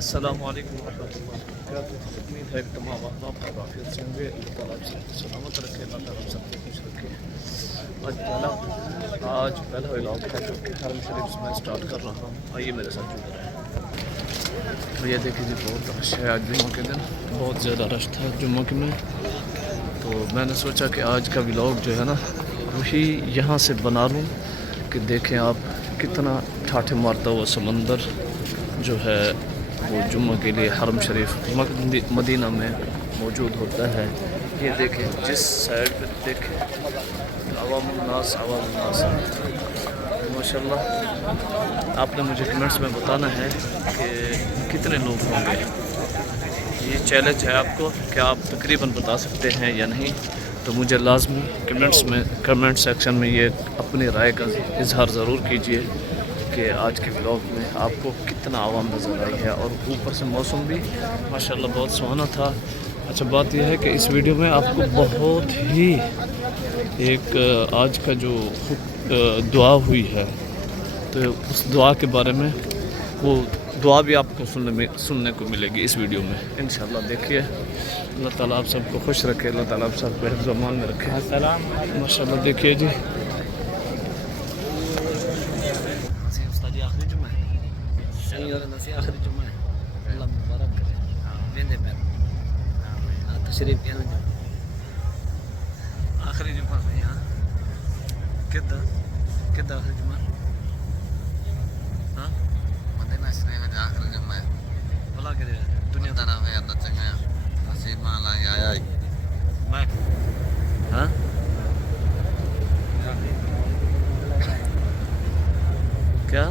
अस्सलामु अलैकुम वरहमतुल्लाहि वबरकातुहू। उम्मीद है कि तमाम अहबाब आप आफियत से होंगे। अल्लाह ताला आप सबको सलामत रखे, अल्लाह ताला आप सबको खुश रखे। आज पहला व्लॉग है जो कि हरम शरीफ से मैं स्टार्ट कर रहा हूँ। आइए मेरे साथ जुड़े रहें। तो ये देखिए जी, बहुत रश है आज जुम्मे के दिन, बहुत ज़्यादा रश था जुम्मे के में। तो मैंने सोचा कि आज का व्लॉग जो है ना वही यहाँ से बना लूँ कि देखें आप कितना ठाठे मारता हुआ समंदर जो है वो जुम्मे के लिए हरम शरीफ मदीना में मौजूद होता है। ये देखें जिस साइड पे देखें अवामुन्नास माशाल्लाह। आपने मुझे कमेंट्स में बताना है कि कितने लोग होंगे। ये चैलेंज है आपको कि आप तकरीबन बता सकते हैं या नहीं। तो मुझे लाजमी कमेंट सेक्शन में ये अपनी राय का इजहार ज़रूर कीजिए कि आज के व्लॉग में आपको कितना आवाम नज़र आई है। और ऊपर से मौसम भी माशाल्लाह बहुत सुहाना था। अच्छा बात यह है कि इस वीडियो में आपको बहुत ही एक आज का जो दुआ हुई है तो उस दुआ के बारे में वो दुआ भी आपको सुनने को मिलेगी इस वीडियो में इंशाल्लाह। देखिए अल्लाह ताला आप सबको खुश रखे, अल्लाह ताला आप सबको हिफ्ज़ अमान में रखे माशाल्लाह। देखिए जी आखिरी जुम्मा है, अल्लाह मुबारक करे। वेंदे पे तशरीफ किया ना आखिरी जुम्मा है यहाँ किदा आखिरी जुम्मा हाँ मदीना शरीफ में आखिरी जुम्मा है। भला करे दुनिया दा नाम है अल्लाह चंगा नसीब मान ला आया मैं हाँ क्या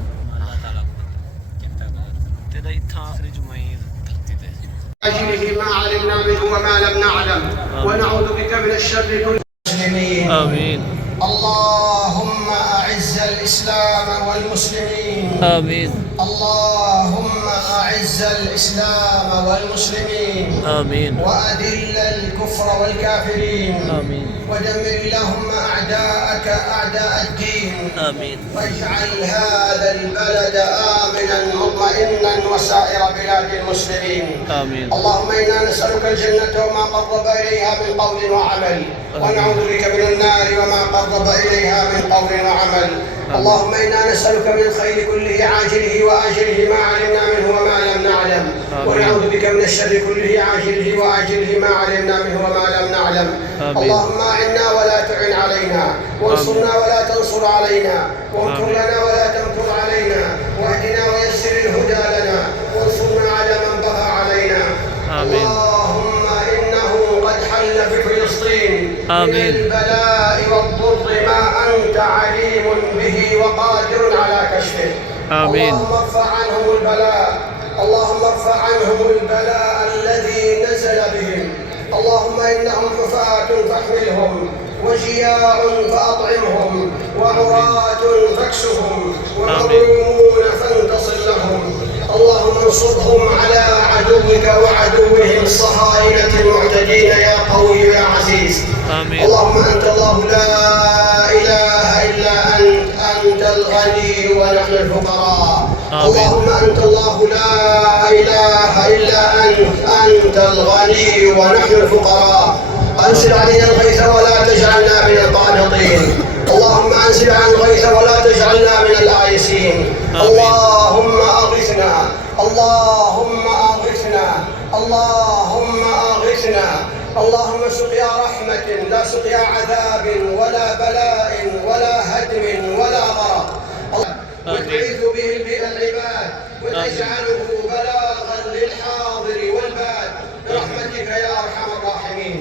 तेरा इतना आखिरी जुम्मा ही धरती पे أجله ما علمنا منه وما لم نعلم ونعوذ بك من الشر كل المسلمين. آمين. اللهم أعز الإسلام والمسلمين. آمين. اللهم أعز الإسلام والمسلمين. آمين. وأذل الكفر والكافرين. آمين. ودمر اللهم أعداءك أعداء الدين. آمين. واجعل هذا البلد آمنا مطمئنا وسائر بلاد المسلمين. آمين. اللهم إنا نسألك الجنة وما قرب إليها من قول وعمل، ونعوذ بك من النار وما قرب إليها من قول وعمل. اللهم إنا نسألك من الخير كله عاجله وآجله ما علمنا منه وما لم نعلم، ونعوذ بك من الشر كله عاجله وآجله ما علمنا منه وما لم نعلم. اللهم أعنا ولا تعن علينا، وانصرنا ولا تنصر علينا، وامكر لنا ولا تمكر علينا، واهدنا ويسر الهدى لنا، وانصرنا على من بغى علينا. اللهم إنه قد حل في فلسطين من البلاء والضر ما أنت عليم به وقادر على كشفه. اللهم ارفع عنهم البلاء، اللهم ارفع عنهم البلاء الذي نزل بهم. اللهم إنهم حفاة فاحملهم، وجياع فأطعمهم، وعراة فاكسهم، ومظلومون فانتصر لهم. اللهم انصرهم على عدوك وعدوهم الصهاينة المعتدين يا قوي يا عزيز. آمين. اللهم أنت الله لا إله إلا أنت الغني ونحن الفقراء. اللهم أنت الله لا إله إلا أنت الغني ونحن الفقراء. أنزل علينا الغيث ولا تجعلنا من القانطين. اللهم أنزل علينا الغيث ولا تجعلنا من الآيسين. اللهم أغثنا، اللهم أغثنا، اللهم أغثنا. اللهم سقيا رحمة لا سقيا عذاب ولا بلاء ولا هدم ولا غرق. وتعيذ به العباد وتجعله بلاغا للحاضر والباد برحمتك يا أرحم الراحمين.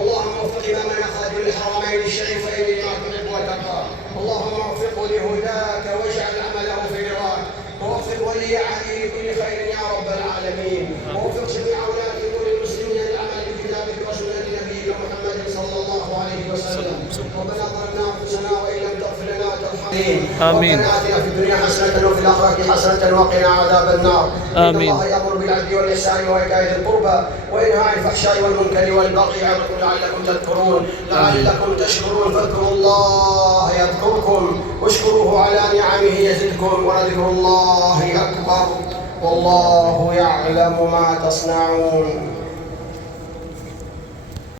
اللهم وفق إمامنا خادم الحرمين الشريفين لما تحب وترضى. اللهم وفقه لهداك واجعل عمله في رضاك. ووفق ولي عهده لكل خير يا رب العالمين. ووفق جميع ولاة امور المسلمين للعمل بكتابك وسنة نبيك محمد صلى الله عليه وسلم. ربنا ظلمنا انفسنا وان لم تغفر لنا وترحمنا. آمين. ربنا آتنا في الدنيا حسنة وفي الآخرة حسنة وقنا عذاب النار. آمين. إن الله يأمر بالعدل والإحسان وإيتاء ذي القربى وينهى عن الفحشاء والمنكر والبغي يعظكم لعلكم تذكرون لعلكم تشكرون. فاذكروا الله يذكركم واشكروه على نعمه يزدكم ولذكر الله أكبر والله يعلم ما تصنعون